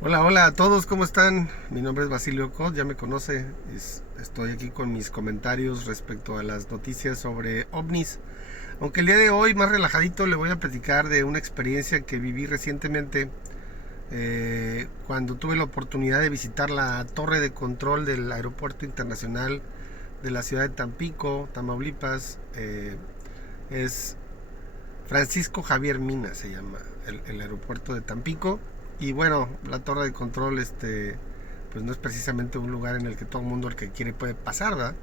Hola, hola a todos, ¿cómo están? Mi nombre es Basilio Cot, ya me conoce. Estoy aquí con mis comentarios respecto a las noticias sobre ovnis. Aunque el día de hoy, más relajadito, le voy a platicar de una experiencia que viví recientemente cuando tuve la oportunidad de visitar la torre de control del Aeropuerto Internacional de la ciudad de Tampico, Tamaulipas. Es Francisco Javier Mina, se llama el aeropuerto de Tampico. Y bueno, la torre de control, pues no es precisamente un lugar en el que todo el mundo el que quiere puede pasar, ¿verdad?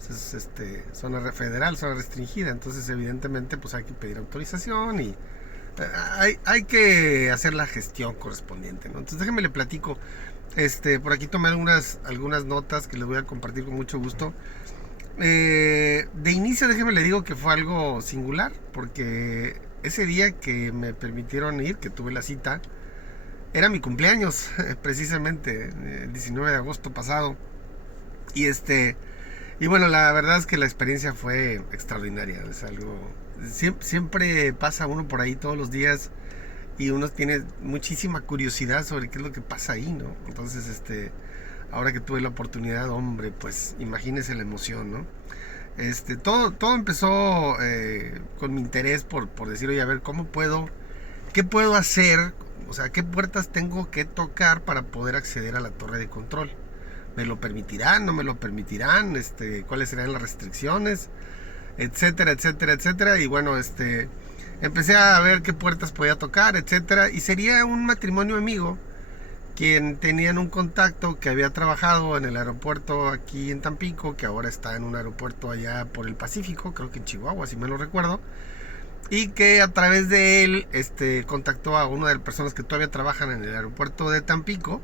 Es zona federal, zona restringida, entonces evidentemente pues hay que pedir autorización y hay que hacer la gestión correspondiente, ¿no? Entonces déjenme le platico. Por aquí tomé algunas notas que les voy a compartir con mucho gusto. De inicio déjeme le digo que fue algo singular, porque ese día que me permitieron ir, que tuve la cita, era mi cumpleaños, precisamente, el 19 de agosto pasado. Y y bueno, la verdad es que la experiencia fue extraordinaria. Es algo. Siempre pasa uno por ahí todos los días y uno tiene muchísima curiosidad sobre qué es lo que pasa ahí, ¿no? Entonces, ahora que tuve la oportunidad, hombre, pues imagínese la emoción, ¿no? Todo empezó con mi interés por decir, oye, a ver, qué puedo hacer? O sea, ¿qué puertas tengo que tocar para poder acceder a la torre de control? ¿Me lo permitirán? ¿No me lo permitirán? ¿Cuáles serán las restricciones? Etcétera, etcétera, etcétera. Y bueno, empecé a ver qué puertas podía tocar, etcétera. Y sería un matrimonio amigo quien tenían un contacto que había trabajado en el aeropuerto aquí en Tampico, que ahora está en un aeropuerto allá por el Pacífico, creo que en Chihuahua, si me lo recuerdo, y que a través de él contactó a una de las personas que todavía trabajan en el aeropuerto de Tampico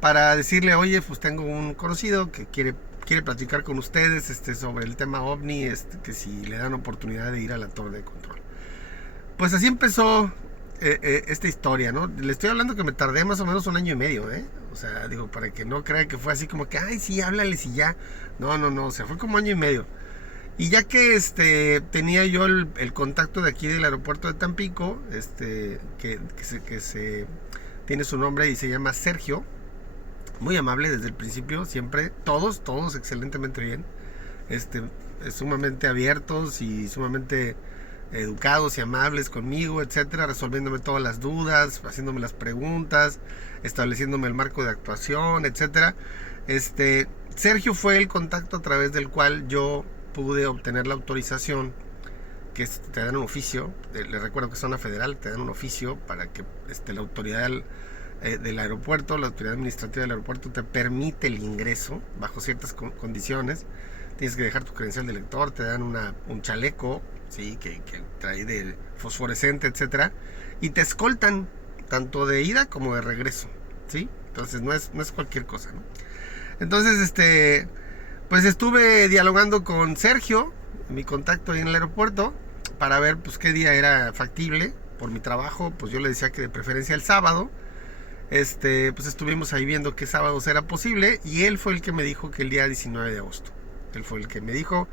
para decirle, oye, pues tengo un conocido que quiere platicar con ustedes sobre el tema OVNI, que si le dan oportunidad de ir a la torre de control. Pues así empezó esta historia, ¿no? Le estoy hablando que me tardé más o menos un año y medio, ¿eh? O sea, digo, para que no crea que fue así como que, ay, sí, háblales y ya. No, no, no, o sea, fue como año y medio. Y ya que tenía yo el contacto de aquí del aeropuerto de Tampico, que se tiene su nombre y se llama Sergio, muy amable desde el principio, siempre, todos excelentemente bien, este, sumamente abiertos y sumamente educados y amables conmigo, etcétera, resolviéndome todas las dudas, haciéndome las preguntas, estableciéndome el marco de actuación, etcétera. Sergio fue el contacto a través del cual yo pude obtener la autorización, que te dan un oficio, les recuerdo que es zona federal, te dan un oficio para que la autoridad del aeropuerto, la autoridad administrativa del aeropuerto te permite el ingreso bajo ciertas condiciones. Tienes que dejar tu credencial de lector, te dan un chaleco, ¿sí? que trae de fosforescente, etcétera, y te escoltan tanto de ida como de regreso, ¿sí? Entonces no es cualquier cosa, ¿no? Entonces, pues estuve dialogando con Sergio, mi contacto ahí en el aeropuerto, para ver pues qué día era factible. Por mi trabajo, pues yo le decía que de preferencia el sábado. Pues estuvimos ahí viendo qué sábados era posible y él fue el que me dijo que el día 19 de agosto. Él fue el que me dijo,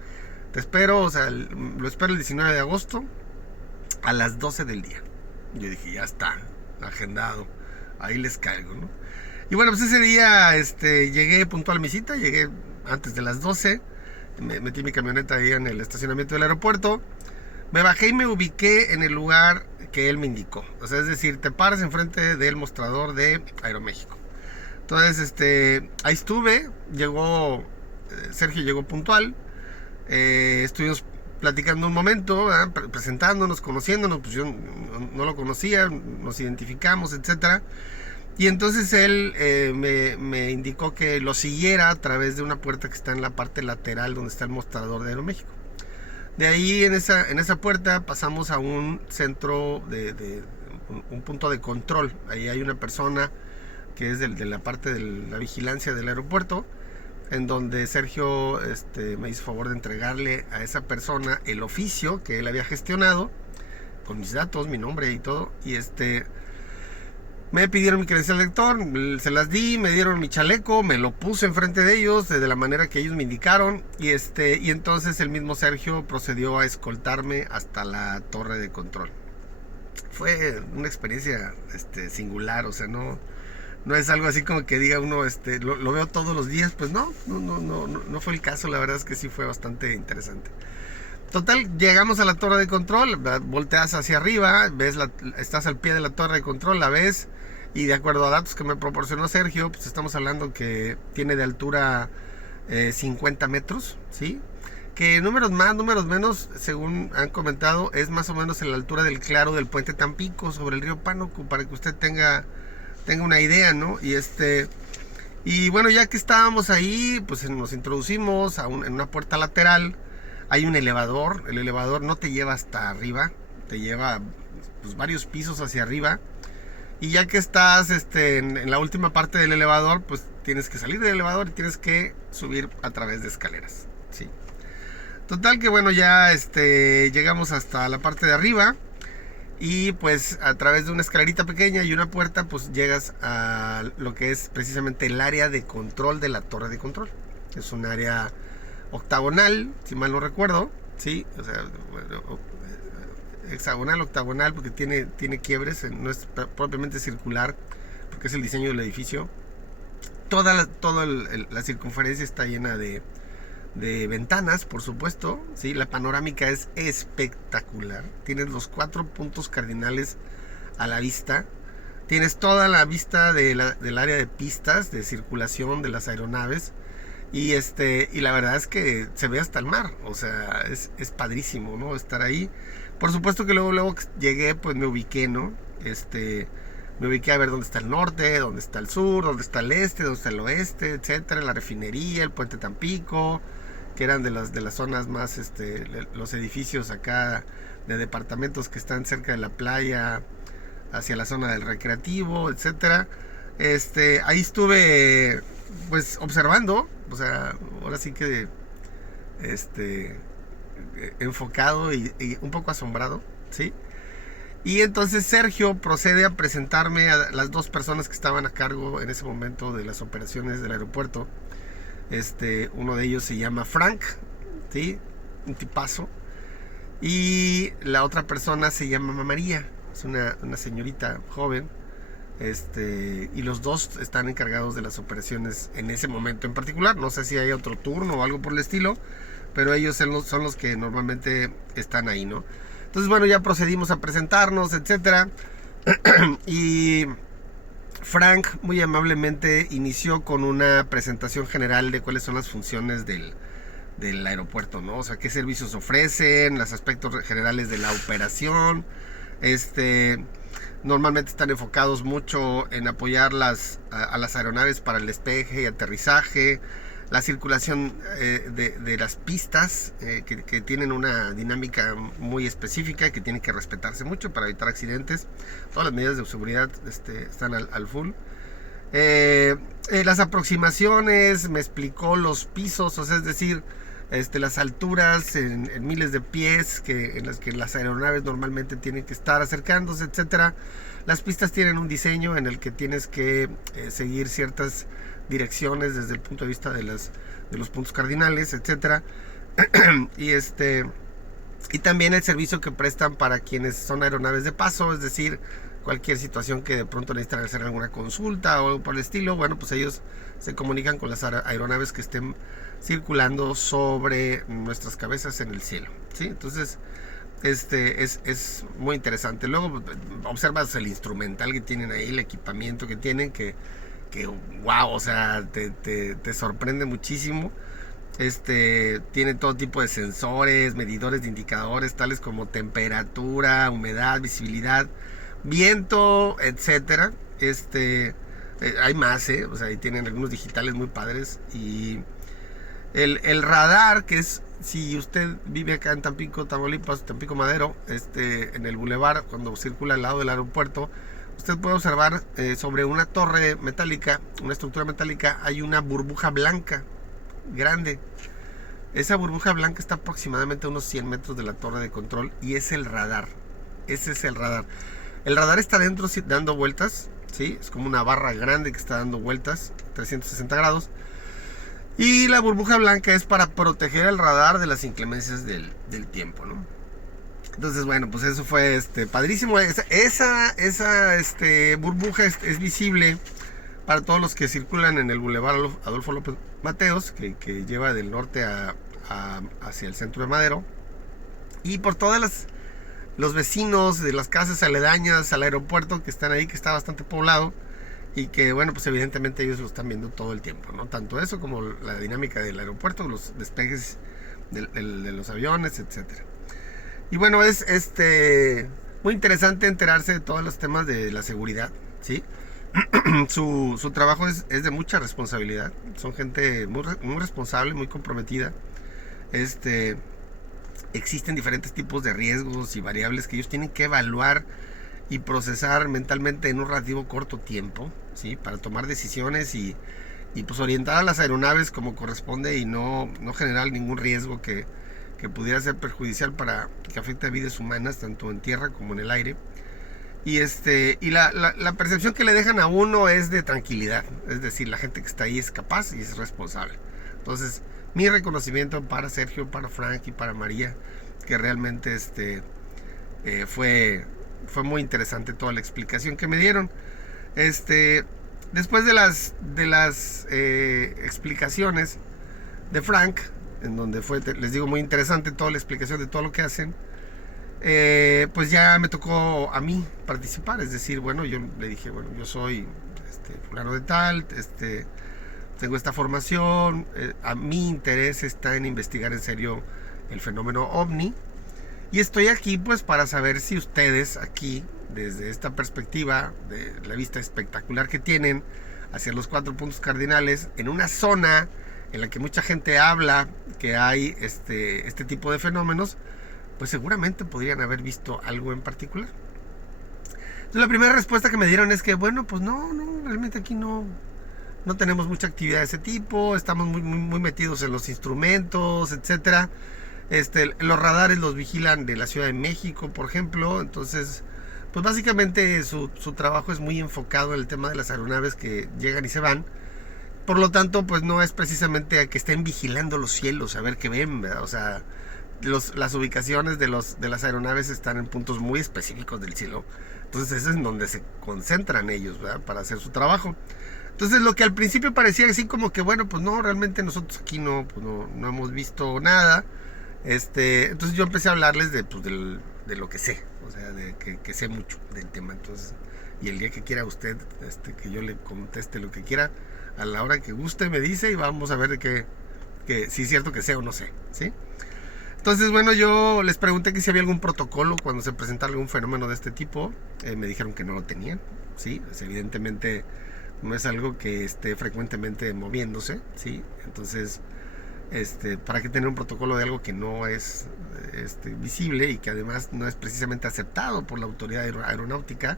te espero, o sea, lo espero el 19 de agosto a las 12 del día. Yo dije, ya está, agendado, ahí les caigo, ¿no? Y bueno, pues ese día llegué puntual a mi cita, llegué antes de las 12, metí mi camioneta ahí en el estacionamiento del aeropuerto, me bajé y me ubiqué en el lugar que él me indicó. O sea, es decir, te paras enfrente del mostrador de Aeroméxico. Entonces, ahí estuve, Sergio llegó puntual, estuvimos platicando un momento, presentándonos, conociéndonos, pues yo no lo conocía, nos identificamos, etcétera. Y entonces él me indicó que lo siguiera a través de una puerta que está en la parte lateral donde está el mostrador de Aeroméxico. De ahí en esa puerta pasamos a un centro un punto de control. Ahí hay una persona que es de la parte de la vigilancia del aeropuerto, en donde Sergio me hizo favor de entregarle a esa persona el oficio que él había gestionado, con mis datos, mi nombre y todo. Y me pidieron mi credencial de lector, se las di, me dieron mi chaleco, me lo puse enfrente de ellos de la manera que ellos me indicaron y entonces el mismo Sergio procedió a escoltarme hasta la torre de control. Fue una experiencia singular, o sea, no es algo así como que diga uno, lo veo todos los días. Pues no fue el caso. La verdad es que sí fue bastante interesante. Total, llegamos a la torre de control, volteas hacia arriba, estás al pie de la torre de control, la ves, y de acuerdo a datos que me proporcionó Sergio, pues estamos hablando que tiene de altura 50 metros, ¿sí? Que números más, números menos, según han comentado, es más o menos en la altura del claro del puente Tampico sobre el río Pánuco, para que usted tenga una idea, ¿no? Y bueno, ya que estábamos ahí, pues nos introducimos en una puerta lateral. Hay un elevador. El elevador no te lleva hasta arriba, te lleva pues varios pisos hacia arriba. Y ya que estás en la última parte del elevador, pues tienes que salir del elevador y tienes que subir a través de escaleras, sí. Total que bueno, ya llegamos hasta la parte de arriba. Y pues a través de una escalerita pequeña y una puerta, pues llegas a lo que es precisamente el área de control de la torre de control. Es un área octagonal, si mal no recuerdo, ¿sí? O sea, bueno, hexagonal, octagonal, porque tiene quiebres, no es propiamente circular, porque es el diseño del edificio. Toda la circunferencia está llena de ventanas, por supuesto, ¿sí? La panorámica es espectacular. Tienes los 4 puntos cardinales a la vista. Tienes toda la vista del área de pistas de circulación de las aeronaves. Y la verdad es que se ve hasta el mar. O sea, es padrísimo, ¿no? Estar ahí. Por supuesto que luego que llegué, pues me ubiqué, ¿no? Me ubiqué a ver dónde está el norte, dónde está el sur, dónde está el este, dónde está el oeste, etcétera. La refinería, el puente Tampico, que eran de las zonas más, los edificios acá de departamentos que están cerca de la playa, hacia la zona del recreativo, etcétera. Ahí estuve pues observando, o sea, ahora sí que enfocado y un poco asombrado, ¿sí? Y entonces Sergio procede a presentarme a las 2 personas que estaban a cargo en ese momento de las operaciones del aeropuerto. Uno de ellos se llama Frank, ¿sí? Un tipazo. Y la otra persona se llama María, es una señorita joven. Y los 2 están encargados de las operaciones en ese momento en particular. No sé si hay otro turno o algo por el estilo, pero ellos son los que normalmente están ahí, ¿no? Entonces, bueno, ya procedimos a presentarnos, etcétera. Y Frank muy amablemente inició con una presentación general de cuáles son las funciones del aeropuerto, ¿no? O sea, qué servicios ofrecen, los aspectos generales de la operación. Normalmente están enfocados mucho en apoyar a las aeronaves para el despegue y aterrizaje, la circulación de las pistas que tienen una dinámica muy específica y que tienen que respetarse mucho para evitar accidentes. Todas las medidas de seguridad están al full. Las aproximaciones, me explicó los pisos, o sea, es decir, las alturas en miles de pies en las que las aeronaves normalmente tienen que estar acercándose, etcétera. Las pistas tienen un diseño en el que tienes que seguir ciertas direcciones desde el punto de vista de los puntos cardinales, etcétera. Y también el servicio que prestan para quienes son aeronaves de paso, es decir, cualquier situación que de pronto necesitan hacer alguna consulta o algo por el estilo. Bueno, pues ellos se comunican con las aeronaves que estén circulando sobre nuestras cabezas en el cielo, ¿sí? Entonces es muy interesante. Luego observas el instrumental que tienen ahí, el equipamiento que tienen, que wow, o sea, te sorprende muchísimo. Tiene todo tipo de sensores, medidores de indicadores tales como temperatura, humedad, visibilidad, viento, etcétera. Hay más, o sea, ahí tienen algunos digitales muy padres. Y el radar, que es, si usted vive acá en Tampico, Tamaulipas, Tampico Madero, en el bulevar, cuando circula al lado del aeropuerto, usted puede observar sobre una torre metálica, una estructura metálica, hay una burbuja blanca grande. Esa burbuja blanca está aproximadamente a unos 100 metros de la torre de control y es el radar. Ese es el radar. El radar está dentro dando vueltas, ¿sí? Es como una barra grande que está dando vueltas 360 grados. Y la burbuja blanca es para proteger el radar de las inclemencias del tiempo, ¿no? Entonces, bueno, pues eso fue padrísimo. Esa burbuja es visible para todos los que circulan en el Boulevard Adolfo López Mateos, que lleva del norte hacia el centro de Madero, y por todas los vecinos de las casas aledañas al aeropuerto que están ahí, que está bastante poblado, y que bueno, pues evidentemente ellos lo están viendo todo el tiempo, ¿no? Tanto eso como la dinámica del aeropuerto, los despegues de los aviones, etcétera. Y bueno, es muy interesante enterarse de todos los temas de la seguridad, ¿sí? Su trabajo es de mucha responsabilidad. Son gente muy responsable, muy comprometida. Existen diferentes tipos de riesgos y variables que ellos tienen que evaluar y procesar mentalmente en un relativo corto tiempo, ¿sí? Para tomar decisiones y pues orientar a las aeronaves como corresponde y no generar ningún riesgo que pudiera ser perjudicial para que afecte a vidas humanas tanto en tierra como en el aire. Y la percepción que le dejan a uno es de tranquilidad, es decir, la gente que está ahí es capaz y es responsable. Entonces, mi reconocimiento para Sergio, para Frank y para María, que realmente fue muy interesante toda la explicación que me dieron. Después de las explicaciones de Frank, en donde fue, les digo, muy interesante toda la explicación de todo lo que hacen, pues ya me tocó a mí participar. Es decir, bueno, yo le dije, bueno, yo soy fulano de tal, tengo esta formación, a mi interés está en investigar en serio el fenómeno OVNI, y estoy aquí pues para saber si ustedes aquí, desde esta perspectiva de la vista espectacular que tienen hacia los 4 puntos cardinales, en una zona en la que mucha gente habla que hay este tipo de fenómenos, pues seguramente podrían haber visto algo en particular. Entonces la primera respuesta que me dieron es que bueno, pues no, realmente aquí no tenemos mucha actividad de ese tipo, estamos muy metidos en los instrumentos, etcétera. Los radares los vigilan de la Ciudad de México, por ejemplo. Entonces, pues básicamente su trabajo es muy enfocado en el tema de las aeronaves que llegan y se van. Por lo tanto, pues no es precisamente a que estén vigilando los cielos, a ver qué ven, ¿verdad? O sea, las ubicaciones de las aeronaves están en puntos muy específicos del cielo. Entonces, eso es en donde se concentran ellos, ¿verdad? Para hacer su trabajo. Entonces, lo que al principio parecía así como que, bueno, pues no, realmente nosotros aquí no hemos visto nada. Entonces yo empecé a hablarles de lo que sé, o sea, de que sé mucho del tema. Entonces, y el día que quiera usted, que yo le conteste lo que quiera, a la hora que guste me dice y vamos a ver que si es cierto que sé o no sé, ¿sí? Entonces, bueno, yo les pregunté que si había algún protocolo cuando se presentara algún fenómeno de este tipo. Me dijeron que no lo tenían, ¿sí? Pues evidentemente no es algo que esté frecuentemente moviéndose, ¿sí? Entonces, ¿para qué tener un protocolo de algo que no es visible y que además no es precisamente aceptado por la autoridad aeronáutica,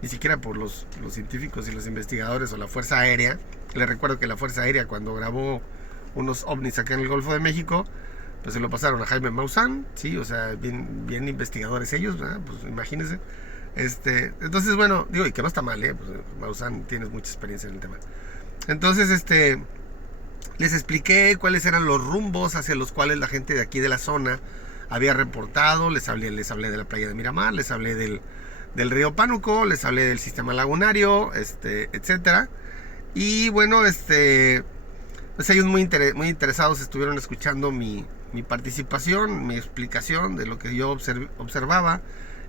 ni siquiera por los científicos y los investigadores o la Fuerza Aérea? Les recuerdo que la Fuerza Aérea, cuando grabó unos ovnis acá en el Golfo de México, pues se lo pasaron a Jaime Maussan, ¿sí? O sea, bien investigadores ellos, ¿verdad? Pues imagínense. Entonces, bueno, digo, y que no está mal, pues Maussan tiene mucha experiencia en el tema. Entonces, les expliqué cuáles eran los rumbos hacia los cuales la gente de aquí de la zona había reportado. Les hablé de la playa de Miramar, les hablé del río Pánuco, les hablé del sistema lagunario, etcétera. Y bueno, pues ellos muy interesados estuvieron escuchando mi participación, mi explicación de lo que yo observaba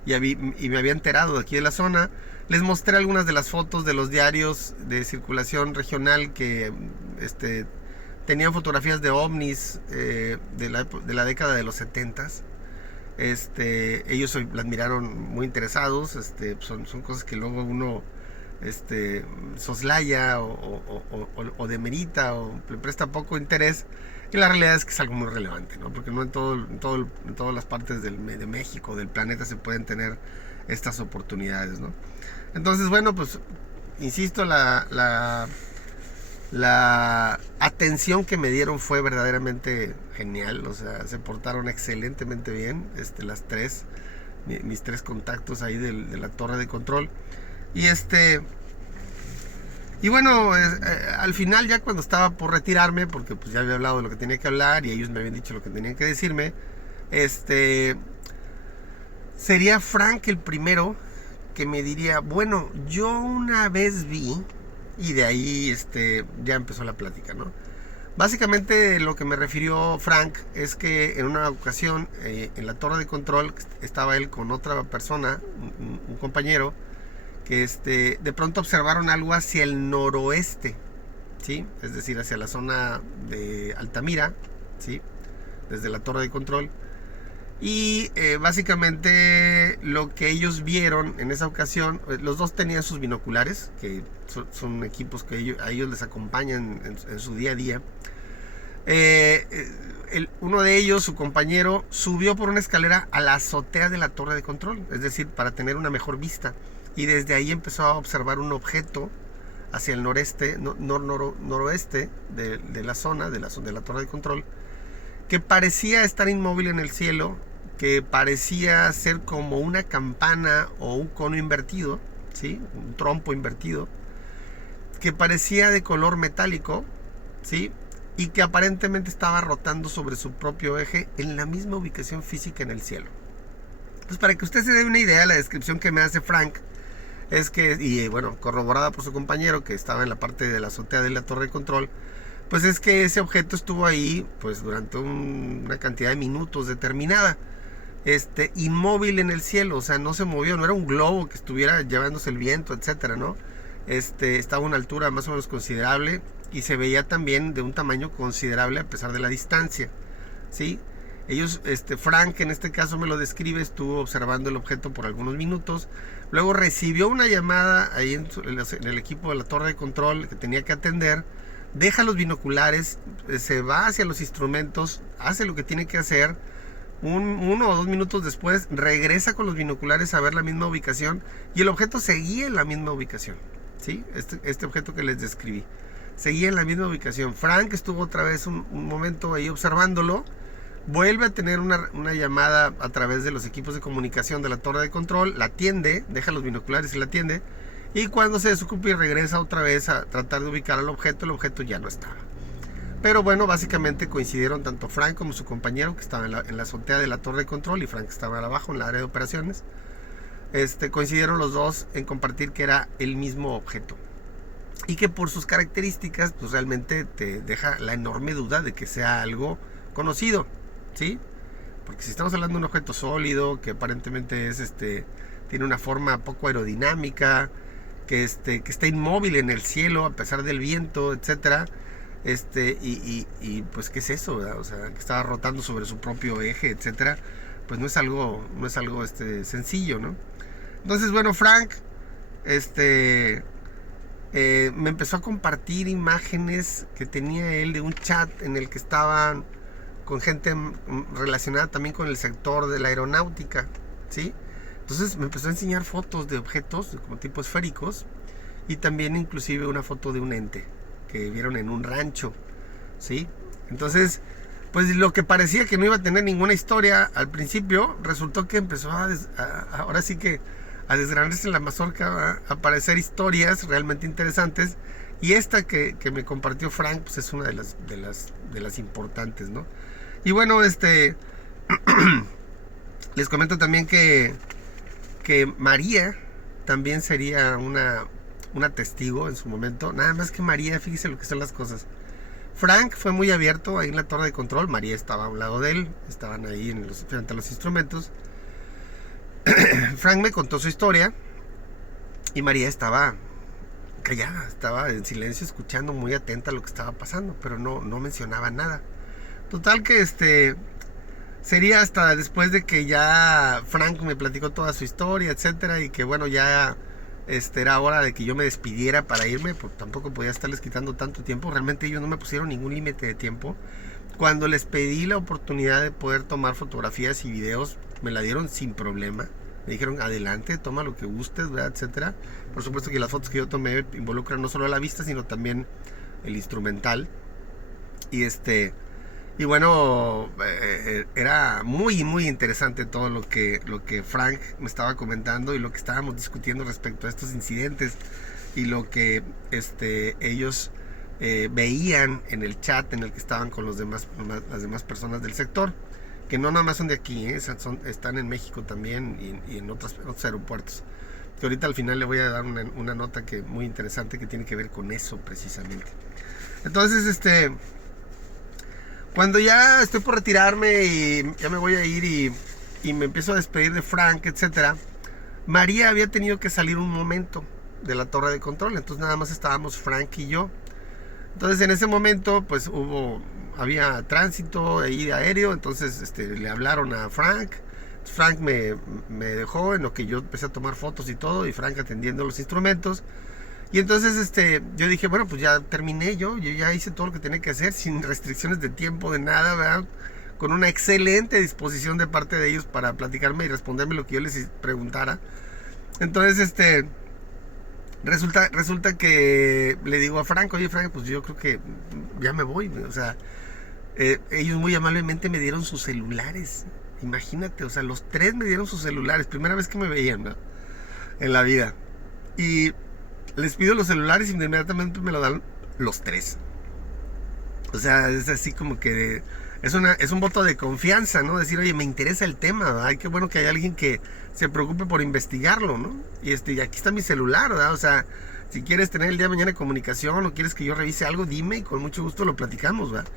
y me había enterado de aquí de la zona. Les mostré algunas de las fotos de los diarios de circulación regional que tenían fotografías de ovnis de la década de los 70s. Ellos las miraron muy interesados. Son cosas que luego uno soslaya o demerita o le presta poco interés, y la realidad es que es algo muy relevante, ¿no? Porque no en todas las partes de México, del planeta, se pueden tener estas oportunidades, ¿no? Entonces, bueno, pues insisto, la atención que me dieron fue verdaderamente genial. O sea, se portaron excelentemente bien, mis 3 contactos ahí de la torre de control. Y bueno, al final, ya cuando estaba por retirarme, porque pues ya había hablado de lo que tenía que hablar y ellos me habían dicho lo que tenían que decirme, sería Frank el primero que me diría, bueno, yo una vez vi, y de ahí ya empezó la plática, ¿no? Básicamente lo que me refirió Frank es que en una ocasión en la torre de control estaba él con otra persona, un compañero, que de pronto observaron algo hacia el noroeste, ¿sí? Es decir, hacia la zona de Altamira, ¿sí? Desde la torre de control. Y básicamente lo que ellos vieron en esa ocasión, los dos tenían sus binoculares, que son equipos que a ellos les acompañan en su día a día. Uno de ellos, su compañero, subió por una escalera a la azotea de la torre de control, es decir, para tener una mejor vista. Y desde ahí empezó a observar un objeto hacia el noreste, noroeste de la zona, de la torre de control, que parecía estar inmóvil en el cielo, que parecía ser como una campana o un cono invertido, ¿sí? Un trompo invertido, que parecía de color metálico, ¿sí? Y que aparentemente estaba rotando sobre su propio eje en la misma ubicación física en el cielo. Pues para que usted se dé una idea, la descripción que me hace Frank es que, y bueno, corroborada por su compañero que estaba en la parte de la azotea de la torre de control, pues es que ese objeto estuvo ahí pues durante una cantidad de minutos determinada, inmóvil en el cielo, o sea, no se movió, no era un globo que estuviera llevándose el viento, etcétera, ¿no? Estaba a una altura más o menos considerable y se veía también de un tamaño considerable a pesar de la distancia, ¿sí? Ellos, Frank en este caso me lo describe, estuvo observando el objeto por algunos minutos, luego recibió una llamada ahí en el equipo de la torre de control que tenía que atender, deja los binoculares, se va hacia los instrumentos, hace lo que tiene que hacer, 1 o 2 minutos después regresa con los binoculares a ver la misma ubicación y el objeto seguía en la misma ubicación, ¿sí? Este objeto que les describí seguía en la misma ubicación. Frank estuvo otra vez un momento ahí observándolo, vuelve a tener una llamada a través de los equipos de comunicación de la torre de control, la atiende, deja los binoculares y la atiende, y cuando se desocupa y regresa otra vez a tratar de ubicar al objeto, el objeto ya no estaba. Pero bueno, básicamente coincidieron tanto Frank como su compañero, que estaba en la azotea de la torre de control, y Frank estaba abajo en la área de operaciones. Coincidieron los dos en compartir que era el mismo objeto. Y que por sus características, pues realmente te deja la enorme duda de que sea algo conocido, ¿sí? Porque si estamos hablando de un objeto sólido, que aparentemente tiene una forma poco aerodinámica, que está inmóvil en el cielo a pesar del viento, etcétera, y pues qué es eso, ¿verdad? O sea, que estaba rotando sobre su propio eje, etcétera, pues no es algo sencillo, ¿no? Entonces, bueno, Frank me empezó a compartir imágenes que tenía él de un chat en el que estaban con gente relacionada también con el sector de la aeronáutica, ¿sí? Entonces me empezó a enseñar fotos de objetos como tipo esféricos y también inclusive una foto de un ente que vieron en un rancho, ¿sí? Entonces, pues lo que parecía que no iba a tener ninguna historia al principio, resultó que empezó ahora sí que a desgranarse en la mazorca, a aparecer historias realmente interesantes, y esta que me compartió Frank pues es una de las importantes, ¿no? Y bueno, les comento también que María también sería una testigo en su momento. Nada más que María, fíjese lo que son las cosas. Frank fue muy abierto ahí en la torre de control. María estaba a un lado de él, estaban ahí frente a los instrumentos. Frank me contó su historia y María estaba callada, estaba en silencio escuchando, muy atenta a lo que estaba pasando, pero no mencionaba nada. Total que sería hasta después de que ya Frank me platicó toda su historia, etcétera, y que bueno, ya era hora de que yo me despidiera para irme, porque tampoco podía estarles quitando tanto tiempo. Realmente ellos no me pusieron ningún límite de tiempo. Cuando les pedí la oportunidad de poder tomar fotografías y videos, me la dieron sin problema. Me dijeron, adelante, toma lo que gustes, ¿verdad? Etcétera. Por supuesto que las fotos que yo tomé involucran no solo la vista, sino también el instrumental. Y bueno, era muy, muy interesante todo lo que Frank me estaba comentando y lo que estábamos discutiendo respecto a estos incidentes y lo que ellos veían en el chat en el que estaban con las demás personas del sector, que no nada más son de aquí, están en México también y en otros aeropuertos. que ahorita al final le voy a dar una nota muy interesante que tiene que ver con eso precisamente. Entonces, cuando ya estoy por retirarme y ya me voy a ir y me empiezo a despedir de Frank, etcétera, María había tenido que salir un momento de la torre de control, entonces nada más estábamos Frank y yo. Entonces en ese momento pues había tránsito ahí aéreo, entonces le hablaron a Frank. Frank me dejó en lo que yo empecé a tomar fotos y todo, y Frank atendiendo los instrumentos. Y entonces yo dije, bueno, pues ya terminé yo ya hice todo lo que tenía que hacer, sin restricciones de tiempo, de nada, ¿verdad? Con una excelente disposición de parte de ellos para platicarme y responderme lo que yo les preguntara. Entonces, resulta que le digo a Frank, oye Frank, pues yo creo que ya me voy, o sea, ellos muy amablemente me dieron sus celulares, imagínate, o sea, los tres me dieron sus celulares, primera vez que me veían, ¿no? En la vida, y les pido los celulares y inmediatamente me lo dan los tres. O sea, es así como que es un voto de confianza, ¿no? Decir, oye, me interesa el tema, ¿verdad? Ay, qué bueno que hay alguien que se preocupe por investigarlo, ¿no? Y y aquí está mi celular, ¿verdad? O sea, si quieres tener el día de mañana comunicación o quieres que yo revise algo, dime y con mucho gusto lo platicamos, ¿verdad?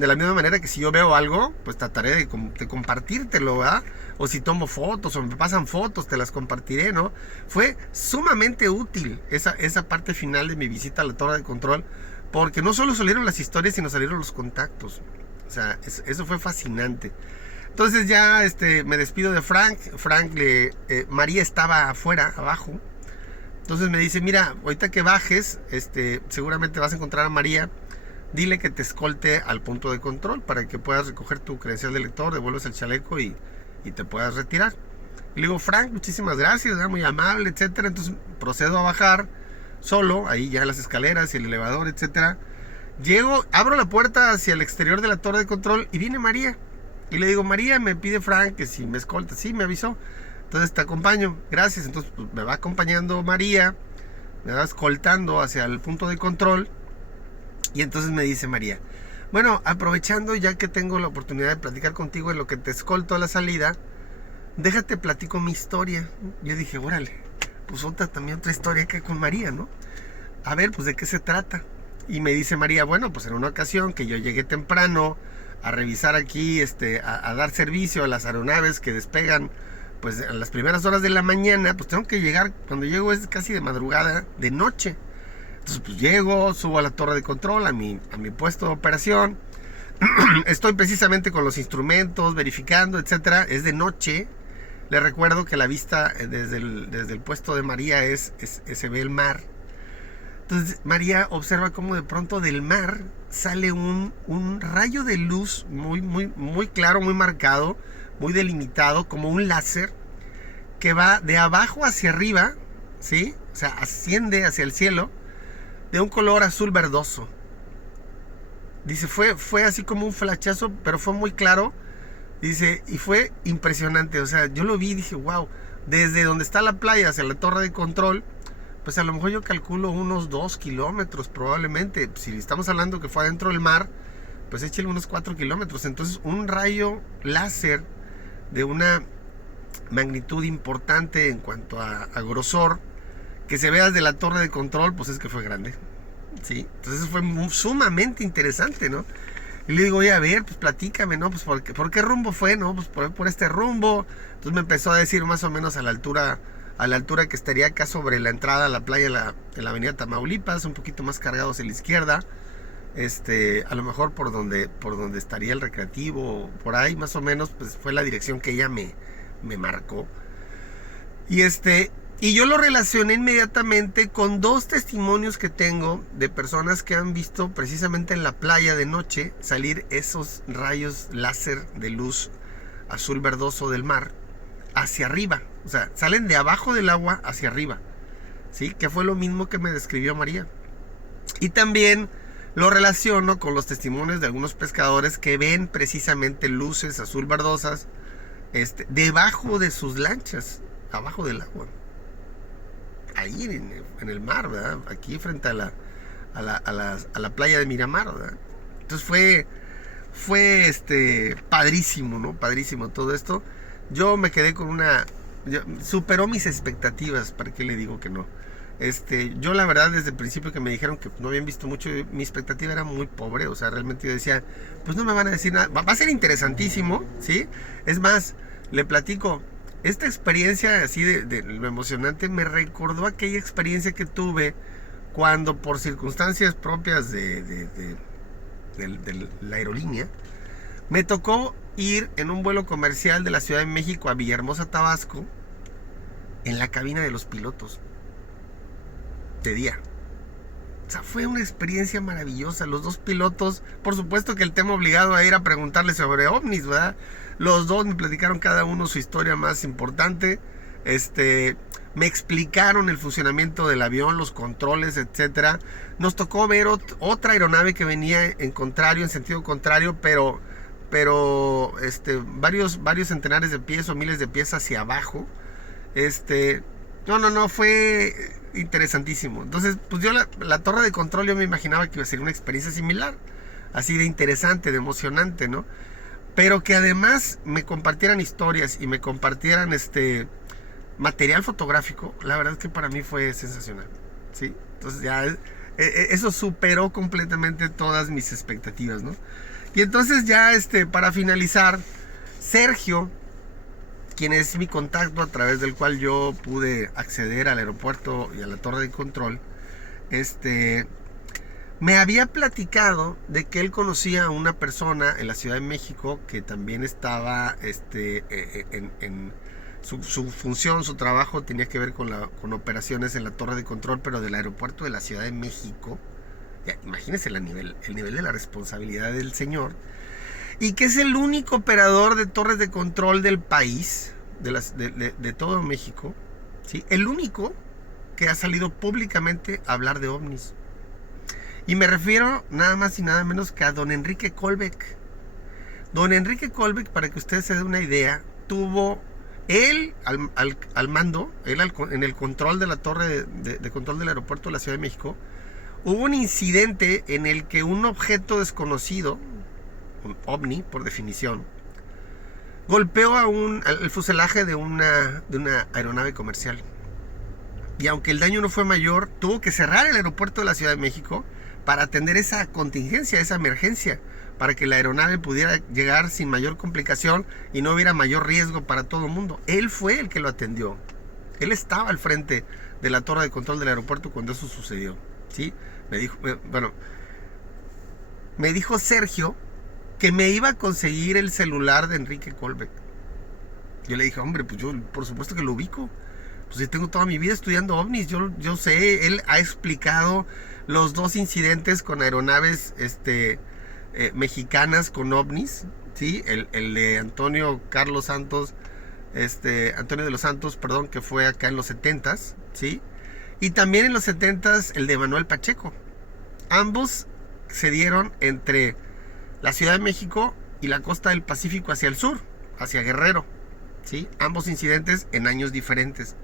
De la misma manera que si yo veo algo, pues trataré de compartírtelo, ¿verdad? O si tomo fotos o me pasan fotos, te las compartiré, ¿no? Fue sumamente útil esa parte final de mi visita a la torre de control, porque no solo salieron las historias, sino salieron los contactos. O sea, eso fue fascinante. Entonces ya me despido de Frank. María estaba afuera, abajo. Entonces me dice, mira, ahorita que bajes, seguramente vas a encontrar a María. Dile que te escolte al punto de control para que puedas recoger tu credencial de lector, devuelves el chaleco y te puedas retirar. Y le digo, Frank, muchísimas gracias, ¿verdad? Muy amable, etcétera. Entonces procedo a bajar solo, ahí ya las escaleras y el elevador, etcétera. Llego, abro la puerta hacia el exterior de la torre de control y viene María. Y le digo, María, me pide Frank que si me escolta. Sí, me avisó. Entonces te acompaño, gracias. Entonces pues, me va acompañando María, me va escoltando hacia el punto de control. Y entonces me dice María, bueno, aprovechando ya que tengo la oportunidad de platicar contigo en lo que te escolto a la salida, déjate platico mi historia. Yo dije, órale, pues también otra historia que con María, ¿no? A ver, pues de qué se trata. Y me dice María, bueno, pues en una ocasión que yo llegué temprano a revisar aquí, a dar servicio a las aeronaves que despegan, pues a las primeras horas de la mañana, pues tengo que llegar, cuando llego es casi de madrugada, de noche. Entonces pues llego, subo a la torre de control, a mi puesto de operación. Estoy precisamente con los instrumentos, verificando, etcétera. Es de noche. Le recuerdo que la vista desde el puesto de María se ve el mar. Entonces María observa cómo de pronto del mar sale un rayo de luz muy, muy, muy claro, muy marcado, muy delimitado, como un láser, que va de abajo hacia arriba, ¿sí? O sea, asciende hacia el cielo, de un color azul verdoso. Dice, fue así como un flachazo, pero fue muy claro. Dice, y fue impresionante. O sea, yo lo vi y dije, wow, desde donde está la playa hacia la torre de control, pues a lo mejor yo calculo unos 2 kilómetros probablemente. Si estamos hablando que fue adentro del mar, pues échale unos 4 kilómetros. Entonces un rayo láser de una magnitud importante en cuanto a grosor, que se vea desde la torre de control, pues es que fue grande, ¿sí? Entonces fue sumamente interesante, ¿no? Y le digo, oye, a ver, pues platícame, ¿no? Pues ¿por qué rumbo fue, no? Pues por este rumbo. Entonces me empezó a decir más o menos a la altura que estaría acá sobre la entrada a la playa en la avenida Tamaulipas, un poquito más cargado hacia la izquierda. A lo mejor por donde estaría el recreativo, por ahí más o menos, pues fue la dirección que ella me marcó. Y yo lo relacioné inmediatamente con 2 testimonios que tengo de personas que han visto precisamente en la playa de noche salir esos rayos láser de luz azul verdoso del mar hacia arriba. O sea, salen de abajo del agua hacia arriba, ¿sí? Que fue lo mismo que me describió María. Y también lo relaciono con los testimonios de algunos pescadores que ven precisamente luces azul verdosas debajo de sus lanchas, abajo del agua. Ahí en el mar, ¿verdad? Aquí frente a la playa de Miramar, ¿verdad? Entonces fue padrísimo, ¿no? Padrísimo todo esto. Yo me quedé con una superó mis expectativas, ¿para qué le digo que no? Yo la verdad desde el principio que me dijeron que no habían visto mucho, mi expectativa era muy pobre, o sea, realmente yo decía, pues no me van a decir nada, va a ser interesantísimo, ¿sí? Es más, le platico, esta experiencia así de lo emocionante me recordó aquella experiencia que tuve cuando por circunstancias propias de la aerolínea, me tocó ir en un vuelo comercial de la Ciudad de México a Villahermosa, Tabasco, en la cabina de los pilotos, de día. O sea, fue una experiencia maravillosa. Los dos pilotos, por supuesto que el tema obligado a ir a preguntarles sobre ovnis, ¿verdad? Los dos me platicaron cada uno su historia más importante. Me explicaron el funcionamiento del avión, los controles, etcétera. Nos tocó ver otra aeronave que venía en sentido contrario, pero varios centenares de pies o miles de pies hacia abajo. No, fue interesantísimo. Entonces, pues yo la torre de control, yo me imaginaba que iba a ser una experiencia similar, así de interesante, de emocionante, ¿no? Pero que además me compartieran historias y me compartieran material fotográfico, la verdad es que para mí fue sensacional, ¿sí? Entonces ya eso superó completamente todas mis expectativas, ¿no? Y entonces ya para finalizar, Sergio, quien es mi contacto a través del cual yo pude acceder al aeropuerto y a la torre de control, me había platicado de que él conocía a una persona en la Ciudad de México que también estaba en su función, su trabajo tenía que ver con operaciones en la torre de control, pero del aeropuerto de la Ciudad de México. Ya, imagínense el nivel de la responsabilidad del señor. Y que es el único operador de torres de control del país, de todo México, ¿sí? El único que ha salido públicamente a hablar de ovnis. Y me refiero nada más y nada menos que a don Enrique Colbeck. Don Enrique Colbeck, para que ustedes se den una idea, tuvo él al mando, en el control de la torre de control del aeropuerto de la Ciudad de México. Hubo un incidente en el que un objeto desconocido, un ovni por definición, golpeó al fuselaje de una aeronave comercial. Y aunque el daño no fue mayor, tuvo que cerrar el aeropuerto de la Ciudad de México para atender esa contingencia, esa emergencia, para que la aeronave pudiera llegar sin mayor complicación y no hubiera mayor riesgo para todo el mundo. Él fue el que lo atendió. Él estaba al frente de la torre de control del aeropuerto cuando eso sucedió, ¿sí? Me dijo Sergio que me iba a conseguir el celular de Enrique Colbeck. Yo le dije, hombre, pues yo por supuesto que lo ubico. Pues yo tengo toda mi vida estudiando ovnis. Yo sé, él ha explicado los dos incidentes con aeronaves mexicanas con ovnis, ¿sí? El de Antonio de los Santos, perdón, que fue acá en los 70s, ¿sí? Y también en los 70s el de Manuel Pacheco. Ambos se dieron entre la Ciudad de México y la costa del Pacífico hacia el sur, hacia Guerrero, ¿sí? Ambos incidentes en años diferentes.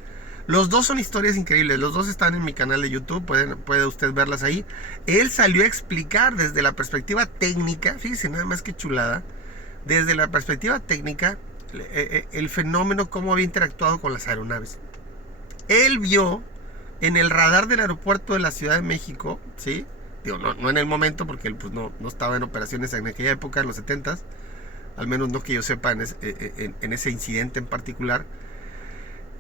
Los dos son historias increíbles, los dos están en mi canal de YouTube, puede usted verlas ahí. Él salió a explicar desde la perspectiva técnica, fíjese nada más que chulada, desde la perspectiva técnica, el fenómeno, cómo había interactuado con las aeronaves. Él vio en el radar del aeropuerto de la Ciudad de México, ¿sí? Digo, no en el momento, porque él pues no estaba en operaciones en aquella época, en los 70s, al menos no que yo sepa en ese incidente en particular.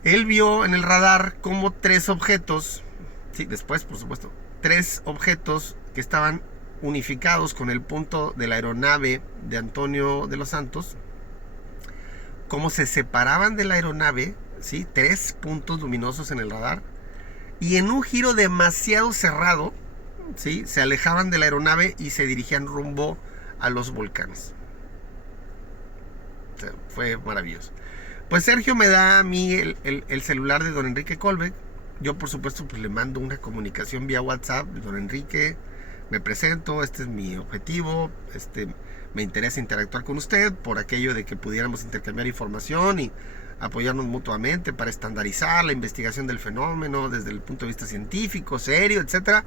Él vio en el radar como 3 objetos, sí, después por supuesto, 3 objetos que estaban unificados con el punto de la aeronave de Antonio de los Santos, cómo se separaban de la aeronave, ¿sí? 3 puntos luminosos en el radar, y en un giro demasiado cerrado, ¿sí? Se alejaban de la aeronave y se dirigían rumbo a los volcanes. O sea, fue maravilloso. Pues Sergio me da a mí el celular de don Enrique Colbeck. Yo por supuesto pues le mando una comunicación vía WhatsApp. Don Enrique, me presento, este es mi objetivo, me interesa interactuar con usted por aquello de que pudiéramos intercambiar información y apoyarnos mutuamente para estandarizar la investigación del fenómeno desde el punto de vista científico, serio, etcétera.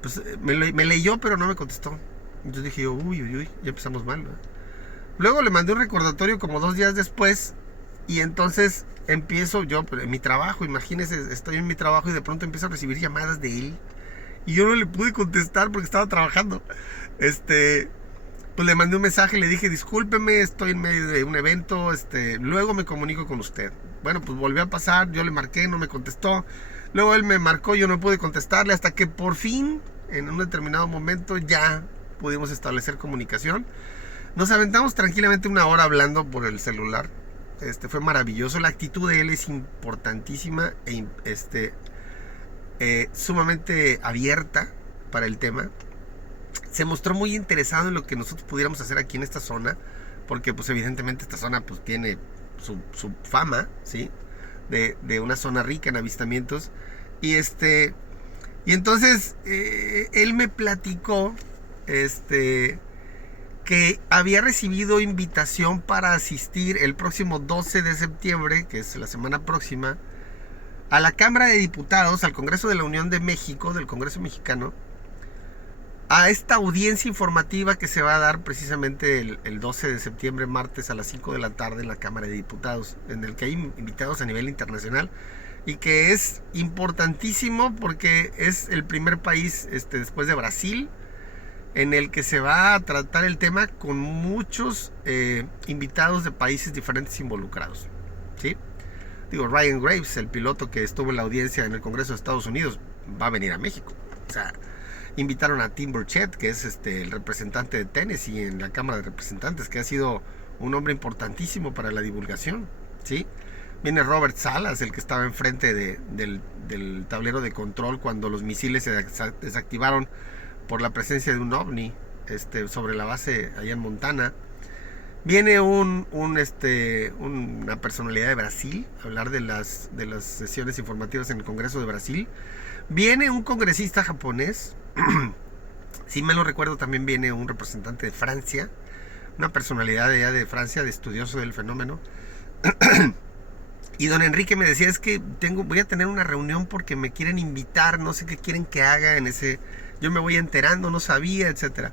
Pues me leyó, pero no me contestó. Entonces dije yo, uy, ya empezamos mal, ¿no? Luego le mandé un recordatorio como 2 días después Y entonces empiezo yo en mi trabajo, imagínense, estoy en mi trabajo y de pronto empiezo a recibir llamadas de él. Y yo no le pude contestar porque estaba trabajando. Pues le mandé un mensaje, le dije, discúlpeme, estoy en medio de un evento, luego me comunico con usted. Bueno, pues volvió a pasar, yo le marqué, no me contestó. Luego él me marcó, yo no pude contestarle, hasta que por fin, en un determinado momento, ya pudimos establecer comunicación. Nos aventamos tranquilamente una hora hablando por el celular. Fue maravilloso, la actitud de él es importantísima e sumamente abierta para el tema. Se mostró muy interesado en lo que nosotros pudiéramos hacer aquí en esta zona, porque pues evidentemente esta zona pues tiene su fama, ¿sí? De una zona rica en avistamientos. Y entonces él me platicó que había recibido invitación para asistir el próximo 12 de septiembre, que es la semana próxima, a la Cámara de Diputados, al Congreso de la Unión de México, del Congreso Mexicano, a esta audiencia informativa que se va a dar precisamente el 12 de septiembre, martes a las 5 de la tarde en la Cámara de Diputados, en el que hay invitados a nivel internacional y que es importantísimo porque es el primer país después de Brasil en el que se va a tratar el tema con muchos invitados de países diferentes involucrados, ¿sí? Digo, Ryan Graves, el piloto que estuvo en la audiencia en el Congreso de Estados Unidos, va a venir a México. O sea, invitaron a Tim Burchett, que es el representante de Tennessee en la Cámara de Representantes, que ha sido un hombre importantísimo para la divulgación, ¿sí? Viene Robert Salas, el que estaba enfrente del tablero de control cuando los misiles se desactivaron por la presencia de un ovni sobre la base allá en Montana. Viene una personalidad de Brasil a hablar de las sesiones informativas en el Congreso de Brasil. Viene un congresista japonés. Si me lo recuerdo, también viene un representante de Francia, una personalidad de allá de Francia, de estudioso del fenómeno. Y don Enrique me decía, es que voy a tener una reunión porque me quieren invitar, no sé qué quieren que haga en ese... Yo me voy enterando, no sabía, etcétera.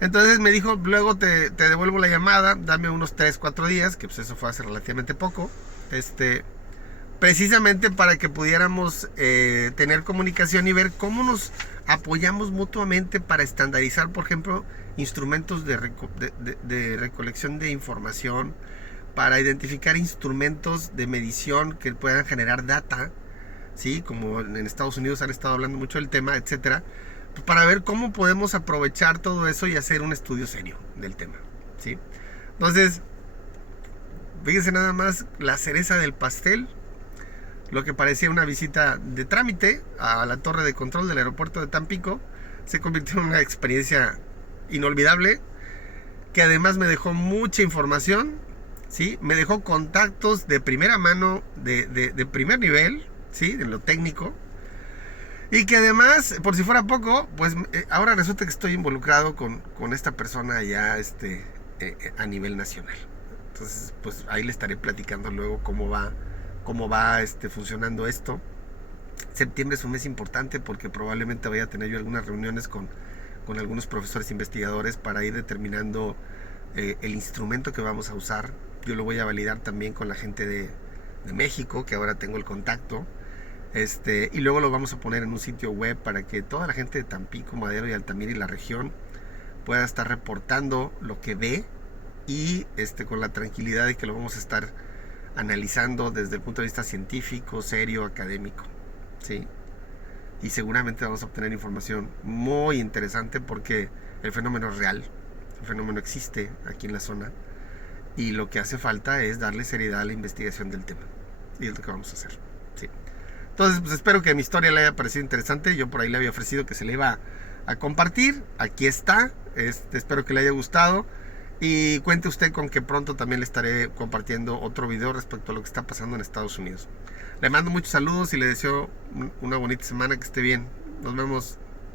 Entonces me dijo, luego te devuelvo la llamada, dame unos 3-4 días, que pues eso fue hace relativamente poco, precisamente para que pudiéramos tener comunicación y ver cómo nos apoyamos mutuamente para estandarizar, por ejemplo, instrumentos de recolección de información, para identificar instrumentos de medición que puedan generar data, ¿sí? Como en Estados Unidos han estado hablando mucho del tema, etcétera, para ver cómo podemos aprovechar todo eso y hacer un estudio serio del tema, ¿sí? Entonces, fíjense nada más la cereza del pastel. Lo que parecía una visita de trámite a la torre de control del aeropuerto de Tampico se convirtió en una experiencia inolvidable, que además me dejó mucha información, ¿sí? Me dejó contactos de primera mano, de primer nivel, ¿sí? En lo técnico. Y que además, por si fuera poco, pues ahora resulta que estoy involucrado con esta persona ya a nivel nacional. Entonces, pues ahí le estaré platicando luego cómo va funcionando esto. Septiembre es un mes importante porque probablemente vaya a tener yo algunas reuniones con algunos profesores investigadores para ir determinando el instrumento que vamos a usar. Yo lo voy a validar también con la gente de México, que ahora tengo el contacto. Y luego lo vamos a poner en un sitio web para que toda la gente de Tampico, Madero y Altamira y la región pueda estar reportando lo que ve y con la tranquilidad de que lo vamos a estar analizando desde el punto de vista científico, serio, académico, ¿sí? Y seguramente vamos a obtener información muy interesante porque el fenómeno es real, el fenómeno existe aquí en la zona y lo que hace falta es darle seriedad a la investigación del tema y es lo que vamos a hacer, ¿sí? Entonces, pues espero que mi historia le haya parecido interesante. Yo por ahí le había ofrecido que se le iba a compartir. Aquí está. Espero que le haya gustado. Y cuente usted con que pronto también le estaré compartiendo otro video respecto a lo que está pasando en Estados Unidos. Le mando muchos saludos y le deseo una bonita semana, que esté bien. Nos vemos.